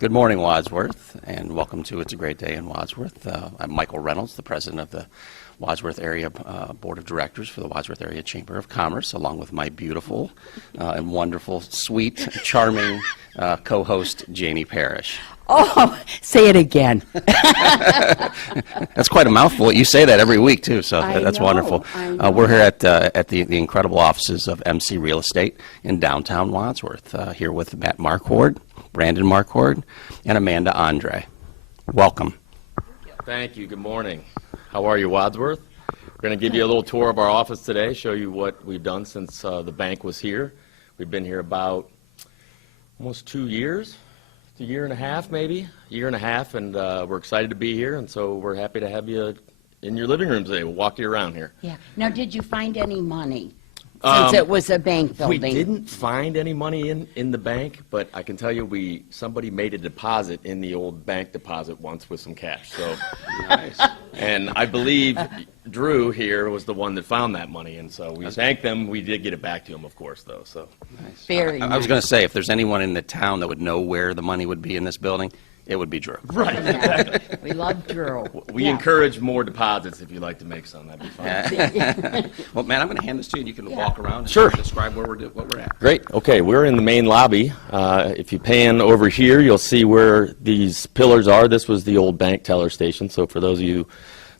Good morning, Wadsworth, and welcome to It's a Great Day in Wadsworth. I'm Michael Reynolds, the president of the Wadsworth Area Board of Directors for the Wadsworth Area Chamber of Commerce, along with my beautiful and wonderful, sweet, charming co-host, Janie Parrish. Oh, say it again. That's quite a mouthful. You say that every week, too, so I that's know, wonderful. I know. We're here at the incredible offices of MC Real Estate in downtown Wadsworth, here with Matt Marquardt, Brandon Marquardt, and Amanda Andre. Welcome. Thank you. Good morning. How are you, Wadsworth? We're going to give you a little tour of our office today, show you what we've done since the bank was here. We've been here about almost 2 years. A year and a half, maybe, and we're excited to be here, and so we're happy to have you in your living room today. We'll walk you around here. Yeah. Now, did you find any money since it was a bank building? We didn't find any money in the bank, but I can tell you somebody made a deposit in the old bank deposit once with some cash. So nice. And I believe Drew here was the one that found that money, and so we thank them. We did get it back to him, of course, though. So nice. Very I was going to say, if there's anyone in the town that would know where the money would be in this building, it would be Drew. Right. Yeah. We love Drew. We encourage more deposits if you'd like to make some. That'd be fun. Well, man, I'm going to hand this to you, and you can walk around and Sure. describe what we're at. Great. Okay, we're in the main lobby. If you pan over here, you'll see where these pillars are. This was the old bank teller station. So for those of you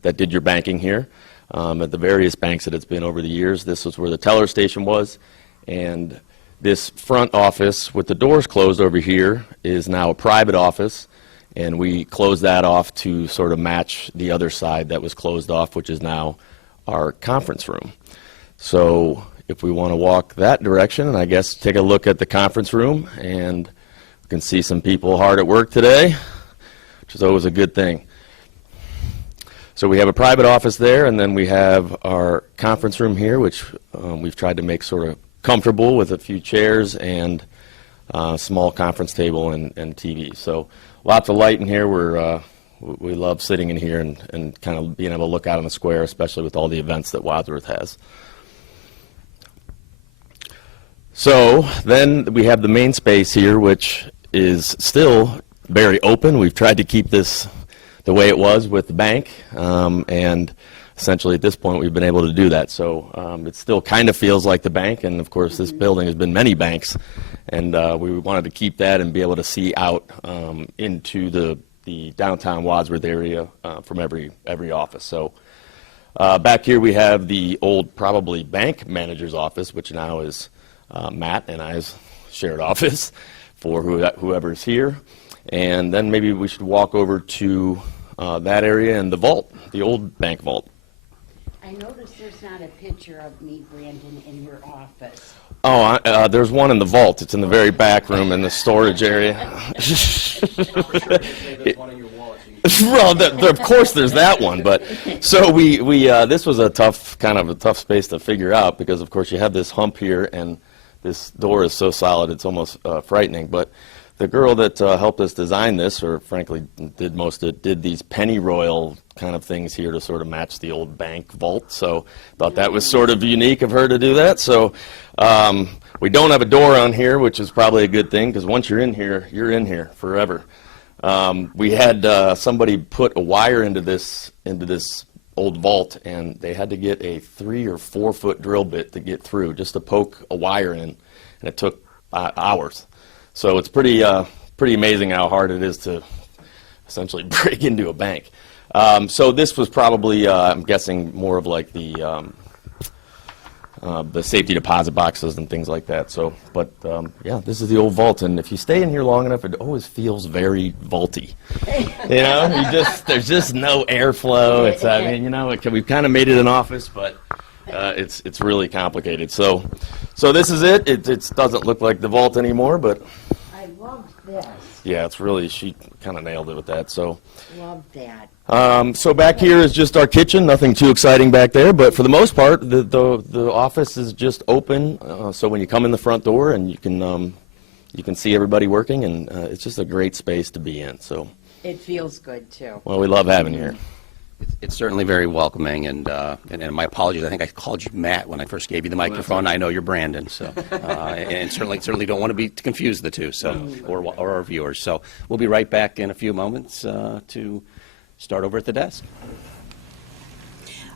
that did your banking here, at the various banks that it's been over the years, this was where the teller station was. And this front office with the doors closed over here is now a private office. And we closed that off to sort of match the other side that was closed off, which is now our conference room. So if we want to walk that direction, and I guess take a look at the conference room, and we can see some people hard at work today, which is always a good thing. So we have a private office there, and then we have our conference room here, which we've tried to make sort of comfortable with a few chairs and a small conference table and TV. So lots of light in here. We love sitting in here and kind of being able to look out on the square, especially with all the events that Wadsworth has. So then we have the main space here, which is still very open. We've tried to keep this the way it was with the bank, and essentially at this point we've been able to do that. So it still kind of feels like the bank, and of course this building has been many banks, and we wanted to keep that and be able to see out into the downtown Wadsworth area from every office. So back here we have the old probably bank manager's office, which now is Matt and I's shared office for whoever's here. And then maybe we should walk over to that area and the vault, the old bank vault. I noticed there's not a picture of me, Brandon, in your office. Oh, there's one in the vault. It's in the very back room in the storage area. Well, of course there's that one, but so this was a tough space to figure out, because of course you have this hump here and this door is so solid it's almost frightening. But the girl that helped us design this, or frankly did most of it, did these pennyroyal kind of things here to sort of match the old bank vault. So thought that was sort of unique of her to do that. So we don't have a door on here, which is probably a good thing, because once you're in here forever. We had somebody put a wire into this old vault, and they had to get a 3 or 4 foot drill bit to get through, just to poke a wire in, and it took hours. So it's pretty amazing how hard it is to essentially break into a bank. So this was probably, I'm guessing, more of like the safety deposit boxes and things like that. So, but yeah, this is the old vault, and if you stay in here long enough, it always feels very vaulty. You know, there's just no airflow. It's, I mean, you know, we've kind of made it an office, but it's really complicated. So this is it. It doesn't look like the vault anymore, but I love this. yeah, it's really, she kind of nailed it with that. So. Love that. So back here is just our kitchen. Nothing too exciting back there, but for the most part, the office is just open. So when you come in the front door, and you can see everybody working, and it's just a great space to be in. So It feels good too. well, we love having you here. It's certainly very welcoming, and my apologies. I think I called you Matt when I first gave you the microphone. I know you're Brandon, so and certainly don't want to confuse the two, so or our viewers. So we'll be right back in a few moments to start over at the desk.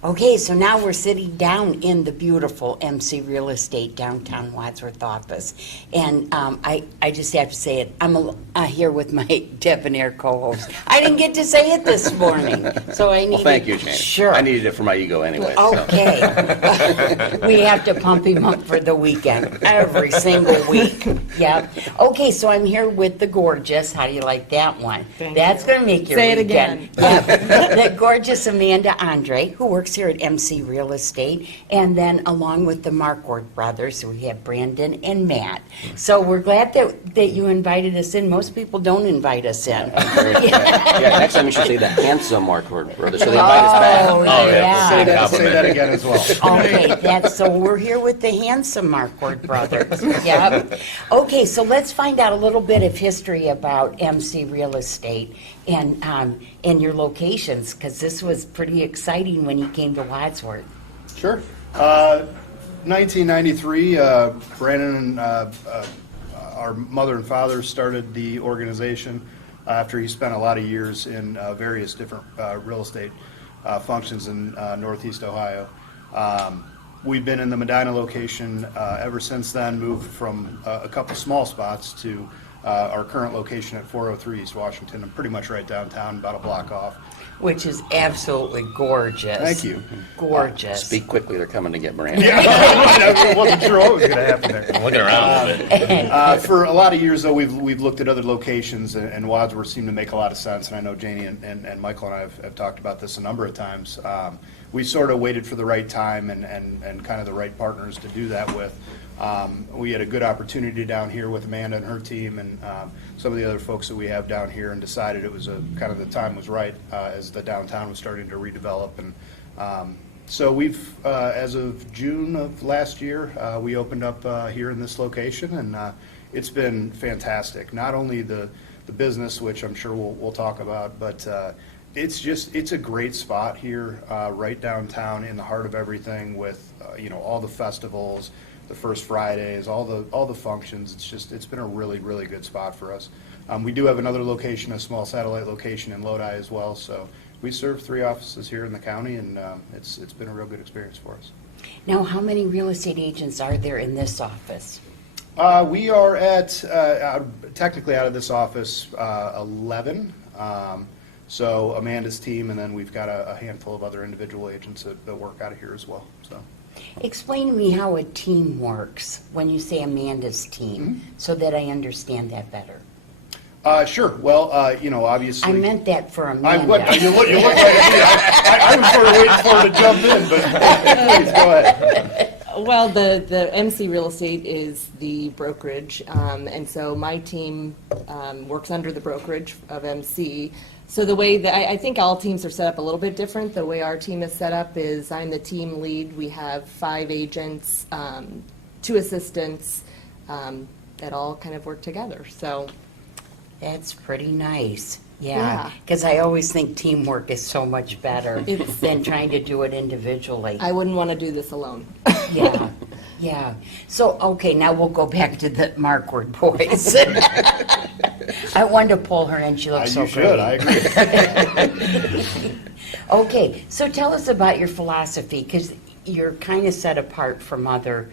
Okay, so now we're sitting down in the beautiful MC Real Estate downtown Wadsworth office. And I just have to say it, I'm here with my debonair co-host. I didn't get to say it this morning, so I needed... Well, thank you, Jane. Sure. I needed it for my ego anyway. So. Okay. We have to pump him up for the weekend, every single week. Yep. Okay, so I'm here with the gorgeous, how do you like that one? That's going to make your Say it weekend. again. Yeah. The gorgeous Amanda Andre, who works here at MC Real Estate, and then along with the Markward brothers, we have Brandon and Matt. So we're glad that you invited us in. Most people don't invite us in. Yeah, next time you should say the handsome Markward brothers, so they invite us back. Oh, yeah. Say that again as well. Okay, so we're here with the handsome Markward brothers. Yep. Okay, so let's find out a little bit of history about MC Real Estate and your locations, because this was pretty exciting when you came to Wadsworth. Sure. 1993, Brandon, our mother and father, started the organization after he spent a lot of years in various different real estate functions in Northeast Ohio. We've been in the Medina location ever since then, moved from a couple small spots to our current location at 403 East Washington, and pretty much right downtown, about a block off. Which is absolutely gorgeous. Thank you. Gorgeous. Speak quickly, they're coming to get Brandon. I wasn't sure what was going to happen there. Looking around a bit. For a lot of years, though, we've looked at other locations, and Wadsworth seemed to make a lot of sense. And I know Janie and Michael and I have talked about this a number of times. We sort of waited for the right time and kind of the right partners to do that with. We had a good opportunity down here with Amanda and her team and some of the other folks that we have down here, and decided it was kind of the time was right as the downtown was starting to redevelop. And so we've, as of June of last year, we opened up here in this location, and it's been fantastic. Not only the business, which I'm sure we'll talk about, but it's a great spot here, right downtown in the heart of everything, with all the festivals, the First Fridays, all the functions. It's been a really, really good spot for us. We do have another location, a small satellite location in Lodi as well. So we serve 3 offices here in the county, and it's been a real good experience for us. Now, how many real estate agents are there in this office? We are at, technically out of this office, 11. So Amanda's team, and then we've got a handful of other individual agents that work out of here as well. So. Explain to me how a team works when you say Amanda's team, so that I understand that better. Sure. Well, obviously. I meant that for Amanda. You look right at me. I was sort of waiting for her to jump in, but please go ahead. Well, the MC Real Estate is the brokerage, and so my team works under the brokerage of MC. So the way that I think all teams are set up a little bit different. The way our team is set up is I'm the team lead. We have 5 agents, 2 assistants that all kind of work together. So That's pretty nice. Yeah. Yeah, because I always think teamwork is so much better than trying to do it individually. I wouldn't want to do this alone. Yeah, yeah. So, okay, now we'll go back to the Markward boys. I wanted to pull her in. She looks so You great. should. I agree. Okay, so tell us about your philosophy, because you're kind of set apart from other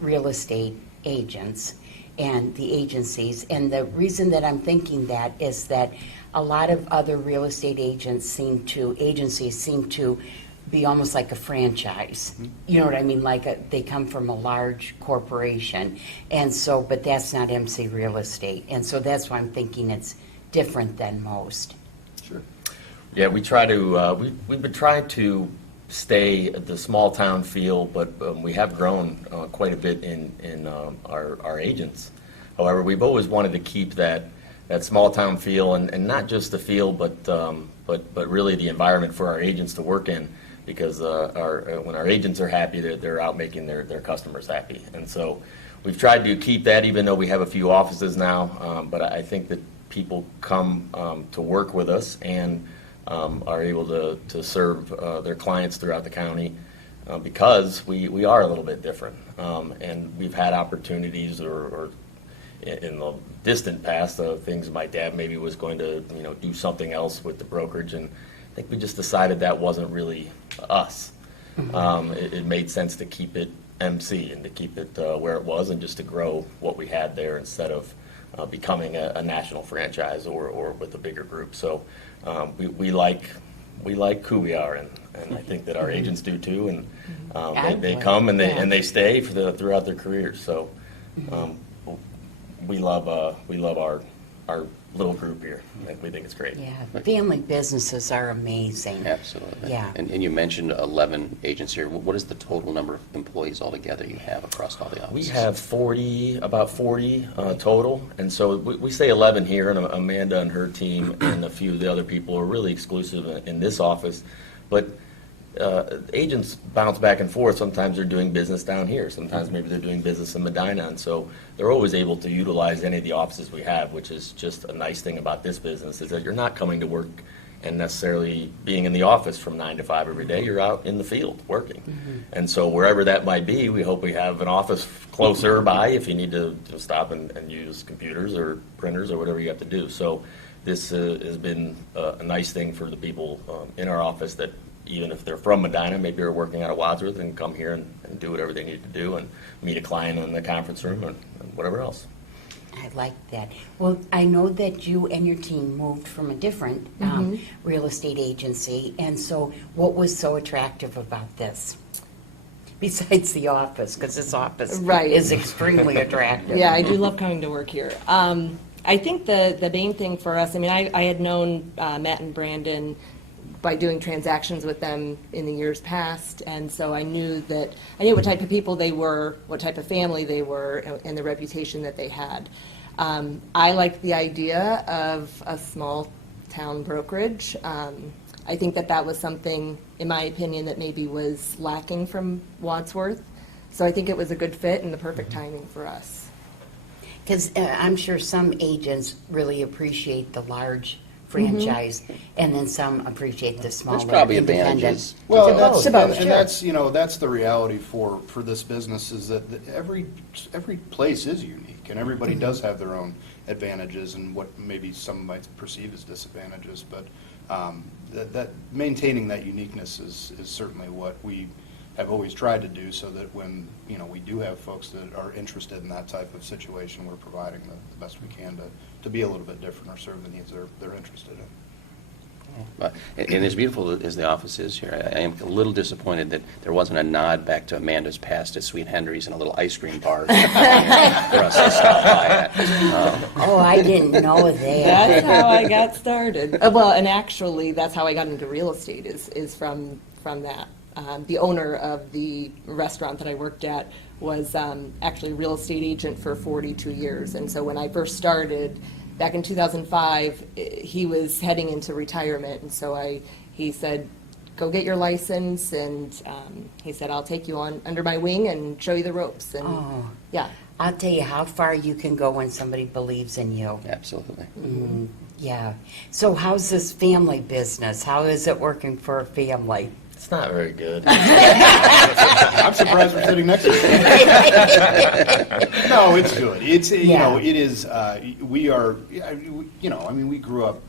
real estate agents and the agencies. And the reason that I'm thinking that is that a lot of other real estate agencies seem to be almost like a franchise. You know what I mean? They come from a large corporation. And so, but that's not MC Real Estate. And so that's why I'm thinking it's different than most. Sure. Yeah, we try to, we've been trying to stay at the small town feel, but we have grown quite a bit in our agents. However, we've always wanted to keep that small town feel, and not just the feel, but really the environment for our agents to work in, because when our agents are happy, they're out making their customers happy. And so we've tried to keep that, even though we have a few offices now, but I think that people come to work with us, and are able to serve their clients throughout the county because we are a little bit different. And we've had opportunities or in the distant past, things my dad maybe was going to, do something else with the brokerage, and I think we just decided that wasn't really us. It made sense to keep it MC and to keep it where it was, and just to grow what we had there instead of becoming a national franchise or with a bigger group. So we like who we are, and I think that our agents do too, and they come and they stay throughout their careers. So we love our little group here. We think it's great. Yeah, family businesses are amazing. Absolutely. Yeah. And you mentioned 11 agents here. What is the total number of employees altogether you have across all the offices? We have about 40 total, and so we say 11 here, and Amanda and her team and a few of the other people are really exclusive in this office. But agents bounce back and forth. Sometimes they're doing business down here. Sometimes maybe they're doing business in Medina, and so they're always able to utilize any of the offices we have, which is just a nice thing about this business, is that you're not coming to work and necessarily being in the office from 9 to 5 every day. You're out in the field working. And so wherever that might be, we hope we have an office closer by if you need to stop and use computers or printers or whatever you have to do. So this has been a nice thing for the people in our office, that even if they're from Medina, maybe they're working out of Wadsworth, and come here and do whatever they need to do and meet a client in the conference room and whatever else. I like that. Well, I know that you and your team moved from a different real estate agency, and so what was so attractive about this? Besides the office, because this office Right. is extremely attractive. Yeah, I do love coming to work here. I think the main thing for us, I had known Matt and Brandon by doing transactions with them in the years past, and so I knew what type of people they were, what type of family they were, and the reputation that they had. I liked the idea of a small town brokerage. I think that was something, in my opinion, that maybe was lacking from Wadsworth. So I think it was a good fit and the perfect timing for us. Because I'm sure some agents really appreciate the large franchise, and then some appreciate the smaller There's probably independent. advantages. Well, To both, sure. that's the reality for this business, is that every place is unique, and everybody does have their own advantages and what maybe some might perceive as disadvantages. But that maintaining that uniqueness is certainly what we have always tried to do, so that when we do have folks that are interested in that type of situation, we're providing the best we can to be a little bit different or serve the needs they're interested in. And as beautiful as the office is here, I am a little disappointed that there wasn't a nod back to Amanda's past at Sweet Henry's and a little ice cream bar for us to stop by at. Oh, I didn't know that. That's how I got started. Well, and actually, that's how I got into real estate is from that. The owner of the restaurant that I worked at was actually a real estate agent for 42 years. And so when I first started, back in 2005, he was heading into retirement. And so he said, go get your license. And he said, I'll take you under my wing and show you the ropes. And yeah. I'll tell you how far you can go when somebody believes in you. Absolutely. Yeah. So how's this family business? How is it working for a family? It's not very good. I'm surprised we're sitting next to you. No, it's good. It's it is. We are. We grew up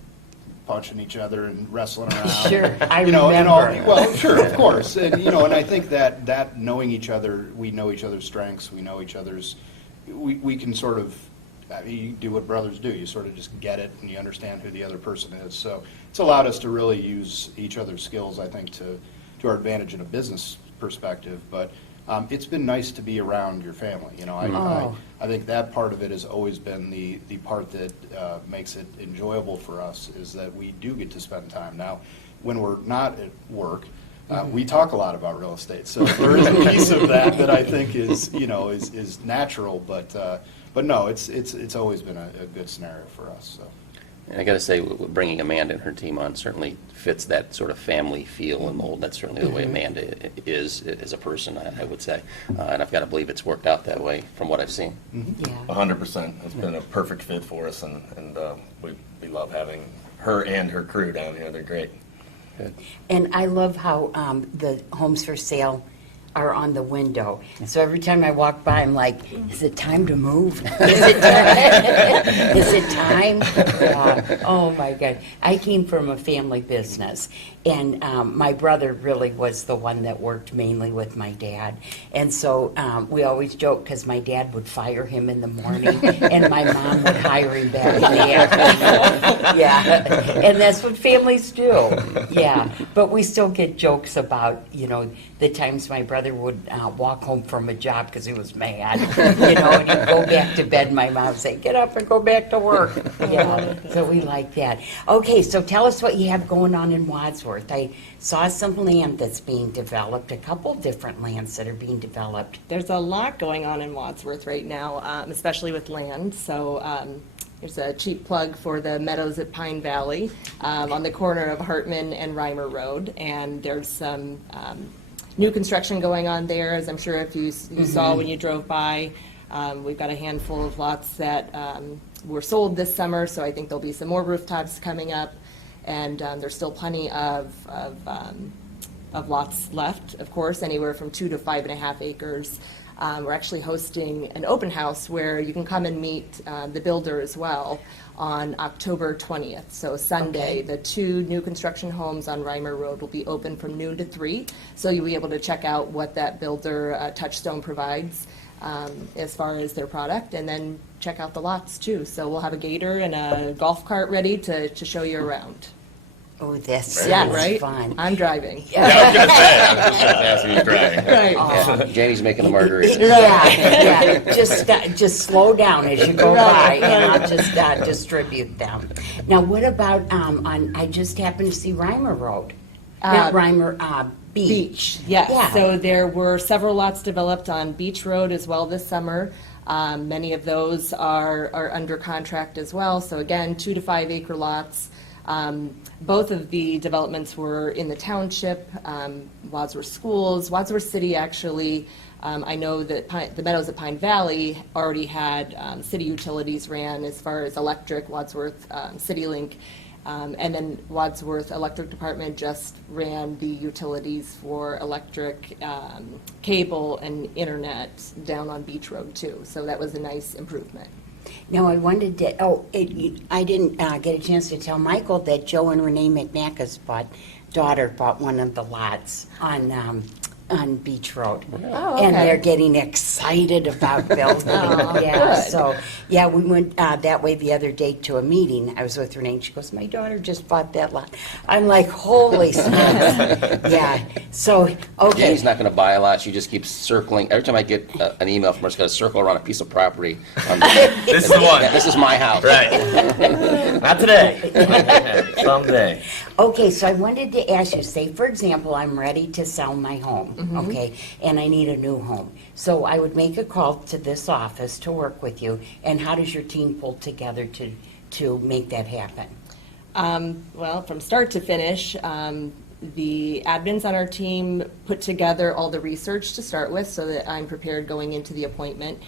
punching each other and wrestling around. Sure, I And remember. well, sure, of course, and and I think that knowing each other, we know each other's strengths. We know each other's. We can sort of. You do what brothers do. You sort of just get it, and you understand who the other person is. So it's allowed us to really use each other's skills, I think, to our advantage in a business perspective. But it's been nice to be around your family. I think that part of it has always been the part that makes it enjoyable for us, is that we do get to spend time. Now, when we're not at work, we talk a lot about real estate. So there is a piece of that I think is natural. But no, it's always been a good scenario for us. So. And I got to say, bringing Amanda and her team on certainly fits that sort of family feel and mold. That's certainly the way Amanda is as a person, I would say. And I've got to believe it's worked out that way from what I've seen. Yeah. 100%. It's been a perfect fit for us, and we love having her and her crew down here. They're great. Good. And I love how the homes for sale are on the window. So every time I walk by, I'm like, is it time to move? Is it time? Is it time? Oh my God. I came from a family business, and my brother really was the one that worked mainly with my dad. And so we always joke because my dad would fire him in the morning and my mom would hire him back in the afternoon. Yeah. And that's what families do. Yeah. But we still get jokes about, the times my brother would walk home from a job because he was mad, and he'd go back to bed. My mom would say, get up and go back to work. So we like that. Okay, so tell us what you have going on in Wadsworth. I saw some land that's being developed, a couple different lands that are being developed. There's a lot going on in Wadsworth right now, especially with land. So there's a cheap plug for the Meadows at Pine Valley on the corner of Hartman and Reimer Road. And there's some new construction going on there, as I'm sure if you saw when you drove by. We've got a handful of lots that were sold this summer, so I think there'll be some more rooftops coming up. And there's still plenty of lots left, of course, anywhere from 2 to 5.5 acres. We're actually hosting an open house where you can come and meet the builder as well on October 20th. So Sunday, Okay. the 2 new construction homes on Reimer Road will be open from noon to 3. So you'll be able to check out what that builder Touchstone provides as far as their product, and then check out the lots too. So we'll have a gator and a golf cart ready to show you around. Oh, that's Yeah, right? fun. I'm driving. Oh. Janie's making the margarita. Yeah. Just slow down as you go by, and I'll just distribute them. Now, what about I just happened to see Reimer Road, not Reimer Beach. Yes. Yeah. So there were several lots developed on Beach Road as well this summer. Many of those are under contract as well. So again, 2 to 5 acre lots. Both of the developments were in the township, Wadsworth Schools, Wadsworth City actually. I know that the Meadows at Pine Valley already had city utilities ran as far as electric, Wadsworth CityLink, and then Wadsworth Electric Department just ran the utilities for electric, cable, and internet down on Beach Road too. So that was a nice improvement. Now, I wanted to, I didn't get a chance to tell Michael that Joe and Renee McNacka's daughter bought one of the lots on Beach Road. Oh, okay. And they're getting excited about building. good. So, yeah, we went that way the other day to a meeting. I was with Renee, and she goes, my daughter just bought that lot. I'm like, holy smokes. Yeah, so, okay. Janie's not going to buy a lot. She just keeps circling. Every time I get an email from her, it's got to circle around a piece of property. This is the one. Yeah, this is my house. Right. Not today. Someday. Okay, so I wanted to ask you, say, for example, I'm ready to sell my home, okay, and I need a new home. So I would make a call to this office to work with you, and how does your team pull together to make that happen? Well, from start to finish, the admins on our team put together all the research to start with so that I'm prepared going into the appointment.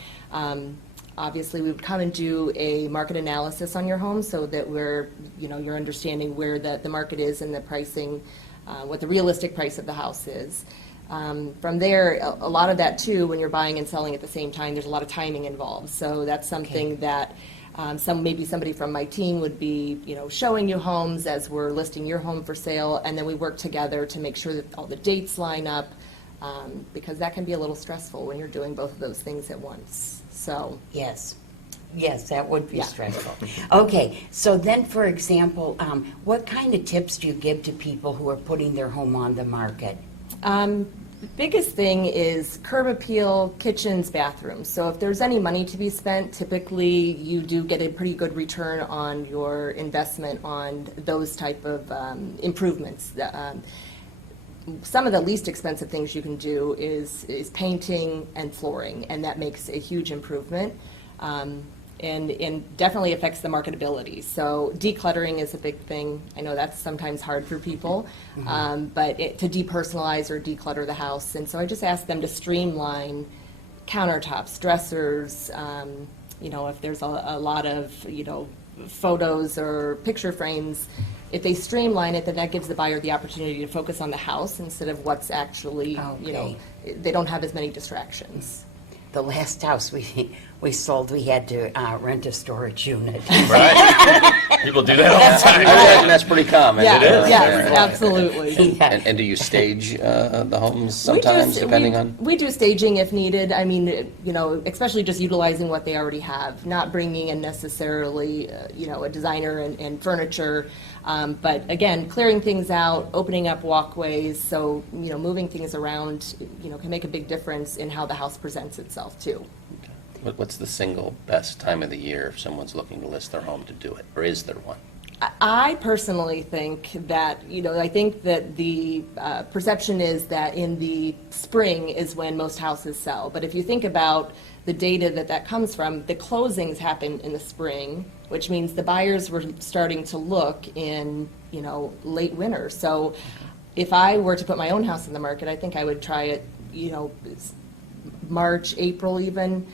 Obviously, we would come and do a market analysis on your home so that you're understanding where the market is and the pricing, what the realistic price of the house is. From there, a lot of that too, when you're buying and selling at the same time, there's a lot of timing involved. So that's something that maybe somebody from my team would be, showing you homes as we're listing your home for sale, and then we work together to make sure that all the dates line up, because that can be a little stressful when you're doing both of those things at once. So Yes, that would be Yeah. stressful. Okay, so then, for example, what kind of tips do you give to people who are putting their home on the market? The biggest thing is curb appeal, kitchens, bathrooms. So if there's any money to be spent, typically you do get a pretty good return on your investment on those type of improvements. Some of the least expensive things you can do is painting and flooring, and that makes a huge improvement. and definitely affects the marketability. So decluttering is a big thing. I know that's sometimes hard for people, but to depersonalize or declutter the house. And so I just ask them to streamline countertops, dressers, if there's a lot of, photos or picture frames. If they streamline it, then that gives the buyer the opportunity to focus on the house instead of what's actually, Okay. they don't have as many distractions. The last house we sold, we had to rent a storage unit. Right? People do that all the time. And that's pretty common. Yeah, It is. yes, absolutely. Yeah. And do you stage the homes sometimes, depending on? We do staging if needed. I mean, especially just utilizing what they already have, not bringing in necessarily, a designer and furniture. But again, clearing things out, opening up walkways, so, moving things around, can make a big difference in how the house presents itself too. What's the single best time of the year if someone's looking to list their home to do it, or is there one? I personally think that, I think that the perception is that in the spring is when most houses sell. But if you think about the data that comes from, the closings happen in the spring, which means the buyers were starting to look in, late winter. So if I were to put my own house in the market, I think I would try it, March, April even,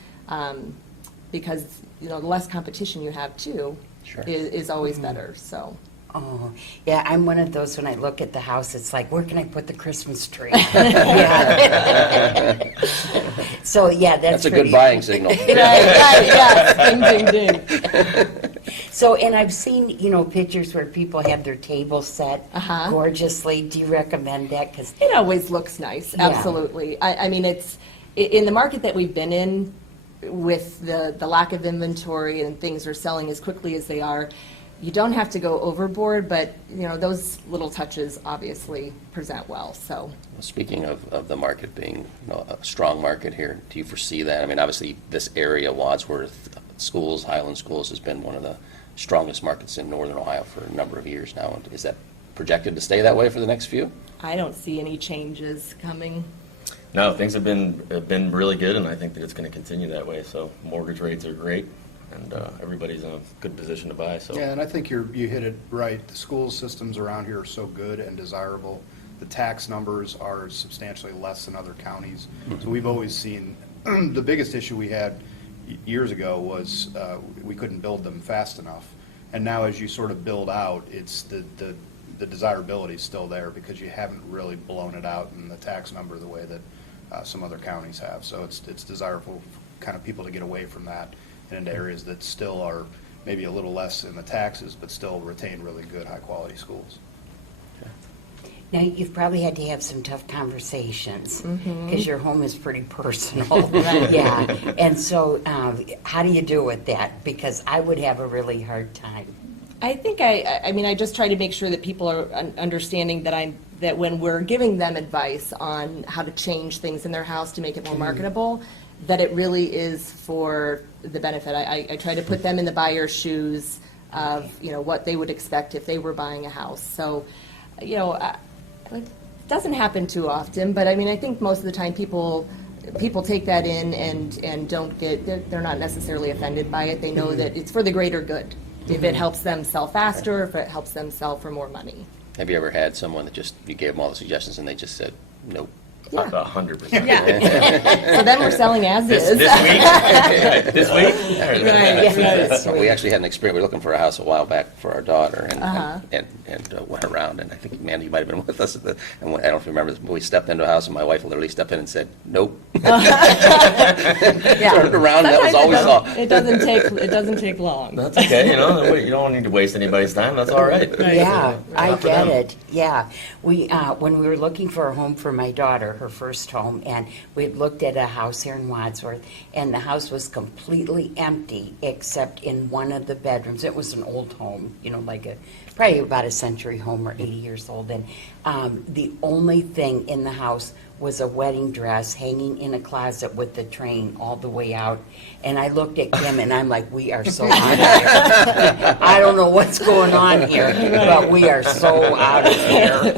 because, the less competition you have too Sure. is always better, so. Oh, yeah, I'm one of those, when I look at the house, it's like, where can I put the Christmas tree? Yeah. So, yeah, That's a pretty- good buying signal. Right, yes, ding, ding, ding. So, and I've seen, pictures where people have their tables set gorgeously. Do you recommend that? 'Cause It always looks nice, Yeah. absolutely. I mean, it's, in the market that we've been in, with the lack of inventory and things are selling as quickly as they are, you don't have to go overboard, but, those little touches obviously present well, so. Speaking of the market being a strong market here, do you foresee that? I mean, obviously, this area, Wadsworth Schools, Highland Schools, has been one of the strongest markets in northern Ohio for a number of years now. And is that projected to stay that way for the next few? I don't see any changes coming. No, things have been really good, and I think that it's going to continue that way. So mortgage rates are great, and everybody's in a good position to buy. So Yeah, and I think you hit it right. The school systems around here are so good and desirable. The tax numbers are substantially less than other counties. So we've always seen, the biggest issue we had years ago was we couldn't build them fast enough. And now as you sort of build out, it's the desirability is still there because you haven't really blown it out in the tax number the way that some other counties have. So it's desirable for kind of people to get away from that and into areas that still are maybe a little less in the taxes, but still retain really good, high-quality schools. now, you've probably had to have some tough conversations because your home is pretty personal. Yeah. And so, how do you deal with that? Because I would have a really hard time. I think I just try to make sure that people are understanding that when we're giving them advice on how to change things in their house to make it more marketable, that it really is for the benefit. I try to put them in the buyer's shoes of, what they would expect if they were buying a house. So, it doesn't happen too often, but I think most of the time people take that in and they're not necessarily offended by it. They know that it's for the greater good. If it helps them sell faster, if it helps them sell for more money. Have you ever had someone that you gave them all the suggestions and they just said, nope? 100%. Yeah. So then we're selling as is. This week? This week? Right. We actually had an experience. We were looking for a house a while back for our daughter, and went around. And I think, Amanda, you might have been with us. And I don't know if you remember this, but we stepped into a house, and my wife literally stepped in and said, "Nope." Yeah. Turned around. That was all we saw. It doesn't take long. That's okay. You don't need to waste anybody's time. That's all right. Yeah, I Not for get them. it. Yeah. We, when we were looking for a home for my daughter, her first home, and we had looked at a house here in Wadsworth, and the house was completely empty except in one of the bedrooms. It was an old home, probably about a century home or 80 years old, and the only thing in the house was a wedding dress hanging in a closet with the train all the way out. And I looked at Kim and I'm like, we are so out of here. I don't know what's going on here, but we are so out of here.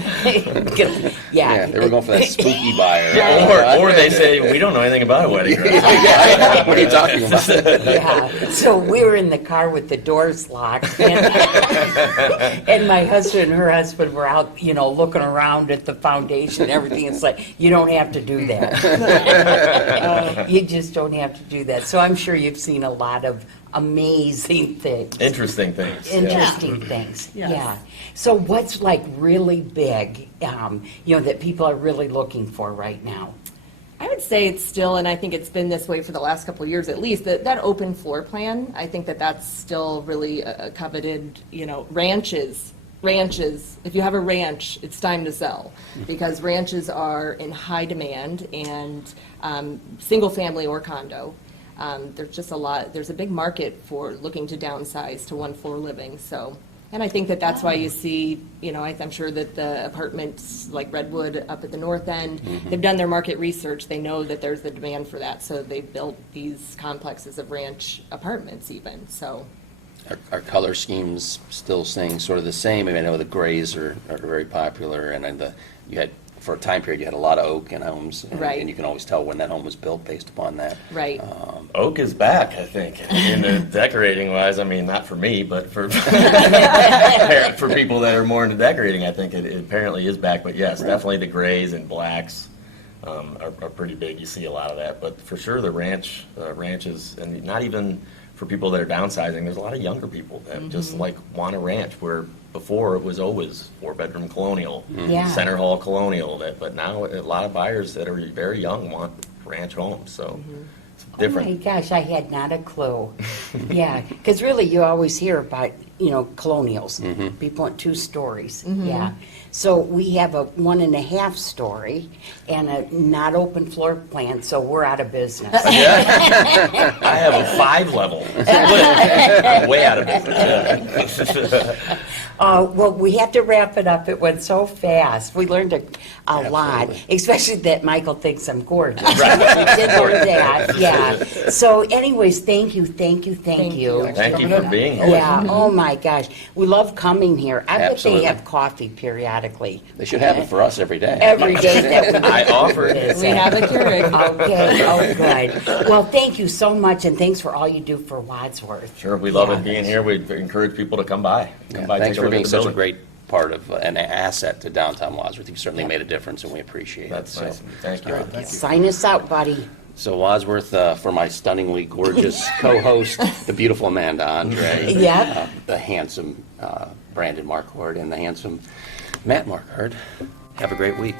Yeah, they were going for that spooky buyer. Or they say, we don't know anything about a wedding dress. What are you talking about? Yeah, so we were in the car with the doors locked, and my husband and her husband were out, looking around at the foundation and everything. It's like, you don't have to do that. You just don't have to do that. So I'm sure you've seen a lot of amazing things. Interesting things. Interesting things, Yes. yeah. So what's like really big, that people are really looking for right now? I would say it's still, and I think it's been this way for the last couple of years at least, that open floor plan, I think that's still really a coveted, ranches. If you have a ranch, it's time to sell, because ranches are in high demand, and single family or condo. There's a big market for looking to downsize to one floor living, so. And I think that's why you see, I'm sure that the apartments like Redwood up at the north end, they've done their market research. They know that there's the demand for that, so they've built these complexes of ranch apartments even, so. Are color schemes still staying sort of the same? I mean, I know the grays are very popular, and then you had, for a time period, you had a lot of oak in homes. Right. And you can always tell when that home was built based upon that. Right. Oak is back, I think, in the decorating wise. I mean, not for me, but for for people that are more into decorating, I think it apparently is back. But yes, definitely the grays and blacks are pretty big. You see a lot of that. But for sure, the ranches, and not even for people that are downsizing, there's a lot of younger people that just want a ranch, where before it was always 4-bedroom colonial, Yeah. center hall colonial. But now a lot of buyers that are very young want ranch homes. So it's different. Oh my gosh, I had not a clue. Yeah, because really you always hear about, colonials. People want 2 stories, yeah. So we have a 1.5 story and a not open floor plan, so we're out of business. I have a 5-level. I'm way out of business. Well, we have to wrap it up. It went so fast. We learned a lot, especially that Michael thinks I'm gorgeous. We did learn that, yeah. So anyways, thank you. Thank you for being here. Yeah, oh my gosh. We love coming here. I bet Absolutely. they have coffee periodically. They should have it for us every day. Every day that we I offered. We have a Keurig. Okay, oh, good. Well, thank you so much, and thanks for all you do for Wadsworth. Sure, we love Yeah. it being here. We encourage people to come by. Yeah, Take thanks a for look being at the such a building. great part of an asset to downtown Wadsworth. You've certainly made a difference, and we appreciate That's it. nice. Thank you. Sign us out, buddy. So Wadsworth, for my stunningly gorgeous co-host, the beautiful Amanda Andre, Yep. the handsome Brandon Marquardt, and the handsome Matt Marquardt. Have a great week.